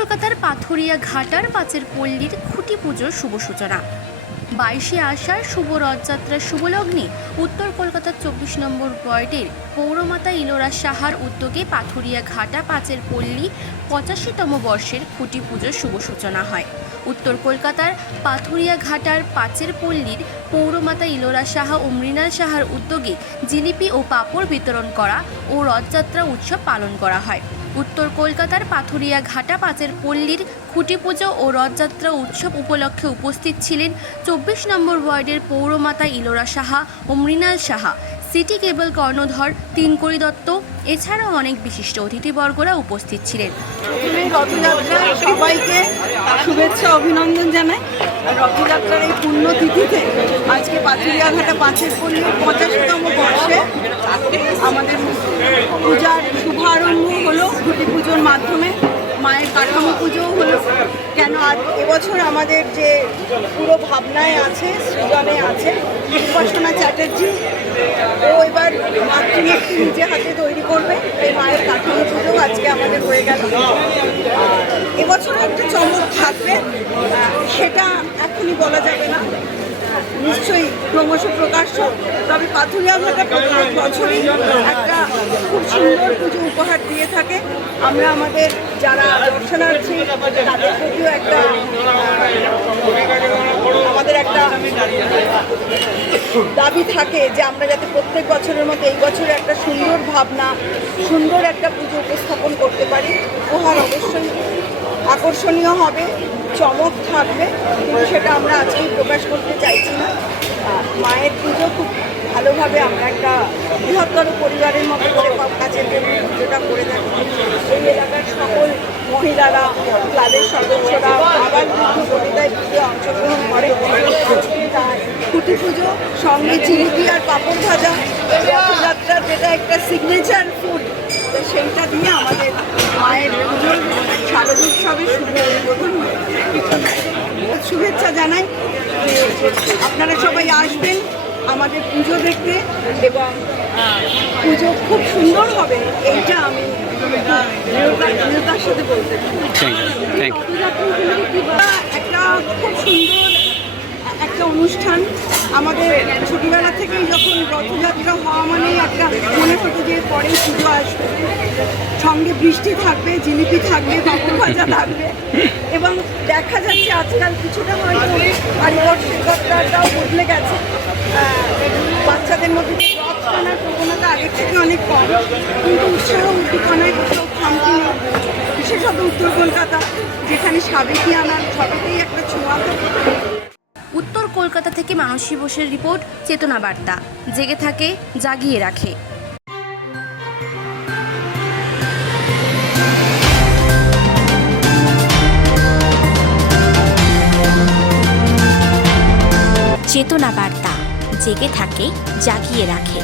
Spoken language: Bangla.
কলকাতার পাথুরিয়া ঘাটার পাঁচের পল্লীর খুঁটি পুজোর শুভ সূচনা। 22শে আষাঢ় শুভ রথযাত্রার শুভলগ্নে উত্তর কলকাতার 24 নম্বর ওয়ার্ডের পৌরমাতা ইলোরা সাহার উদ্যোগে পাথুরিয়া ঘাটা পাঁচের পল্লী 85তম বর্ষের খুঁটি পুজোর শুভ সূচনা হয়। উত্তর কলকাতার পাথুরিয়া ঘাটার পাঁচের পল্লীর পৌরমাতা ইলোরা সাহা ও মৃণাল সাহার উদ্যোগে জিলিপি ও পাঁপড় বিতরণ করা ও রথযাত্রা উৎসব পালন করা হয়। উত্তর কলকাতার পাথুরিয়া ঘাটা পাঁচের পল্লীর খুঁটি পুজো ও রথযাত্রা উৎসব উপলক্ষে উপস্থিত ছিলেন 24 নম্বর ওয়ার্ডের পৌরমাতা ইলোরা সাহা ও মৃণাল সাহা, সিটি কেবল কর্ণধর তিনকড়ি দত্ত, এছাড়াও অনেক বিশিষ্ট অতিথিবর্গরা উপস্থিত ছিলেন। রথযাত্রায় সবাইকে শুভেচ্ছা অভিনন্দন জানাই। রথযাত্রার এই পুণ্যতিথিতে আজকে পাথুরিয়া ঘাটা পাঁচের পল্লীর 85তম বর্ষে আমাদের পূজার শুভারম্ভ হলো খুঁটি পুজোর মাধ্যমে। মায়ের কাঠামো পুজোও হলো। কেন আর এবছর আমাদের যে পুরো ভাবনায় আছে, সৃজনে আছে, উপাসনা চ্যাটার্জি, ও এবার মাতৃমূর্তি নিজে হাতে তৈরি করবে। এই মায়ের কাঠামো পুজো আজকে আমাদের হয়ে গেল। এবছর একটা চমক থাকবে, সেটা এখনই বলা যাবে না, নিশ্চয়ই ক্রমশ প্রকাশ্য। তবে পাথুরিয়া ঘাটা প্রত্যেক বছরই একটা খুব সুন্দর পুজো উপহার দিয়ে থাকে। আমরা আমাদের যারা দর্শনার্থী তাদের প্রতিও আমাদের একটা দাবি থাকে যে আমরা যাতে প্রত্যেক বছরের মতো এই বছরে একটা সুন্দর ভাবনা, সুন্দর একটা পুজো উপস্থাপন করতে পারি। উপহার অবশ্যই আকর্ষণীয় হবে, চমক থাকবে, কিন্তু সেটা আমরা আজকেই প্রকাশ করতে চাইছি না। মায়ের পুজো খুব ভালোভাবে আমরা একটা বৃহত্তর পরিবারের মতো করে কাছের পুজোটা করে থাকি। এই এলাকার সকল মহিলারা, ক্লাবের সদস্যরা, আবার বনিতায় পুজো অংশগ্রহণ করে। খুঁটি পুজো সঙ্গে জিলিপি আর পাঁপড় ভাজা, রথযাত্রার যেটা একটা সিগনেচার ফুড, সেইটা দিয়ে আমাদের মায়ের পুজোর শারদোৎসবের শুভ উদ্বোধন। শুভেচ্ছা জানাই যে আপনারা সবাই আসবেন আমাদের পুজো দেখতে, এবং পুজো খুব সুন্দর হবে এইটা আমি দৃঢ়তার সাথে বলতে চাই। একটা খুব সুন্দর একটা অনুষ্ঠান। আমাদের ছোটবেলা থেকেই যখন রথযাত্রা হওয়া মানেই একটা মনে হতো যে পরেই পুজো আসবে, সঙ্গে বৃষ্টি থাকবে, জিলিপি থাকবে, পাঁপড় ভাজা থাকবে। এবং দেখা যাচ্ছে আজকাল কিছুটা হয়তো পারিপার্শ্বিকতাটাও বদলে গেছে। বাচ্চাদের মধ্যে রথ টানার প্রবণতা আগের থেকে অনেক কম, কিন্তু উৎসাহ উদ্দীপনায় কোথাও খামতি নেই। বিশেষত উত্তর কলকাতা, যেখানে সাবেকি আনার সবেতেই একটা ছোঁয়া থাকে। উত্তর কলকাতা থেকে মানসী বোসের রিপোর্ট, চেতনা বার্তা। জেগে থাকে, জাগিয়ে রাখে। চেতনা বার্তা, জেগে থাকে, জাগিয়ে রাখে।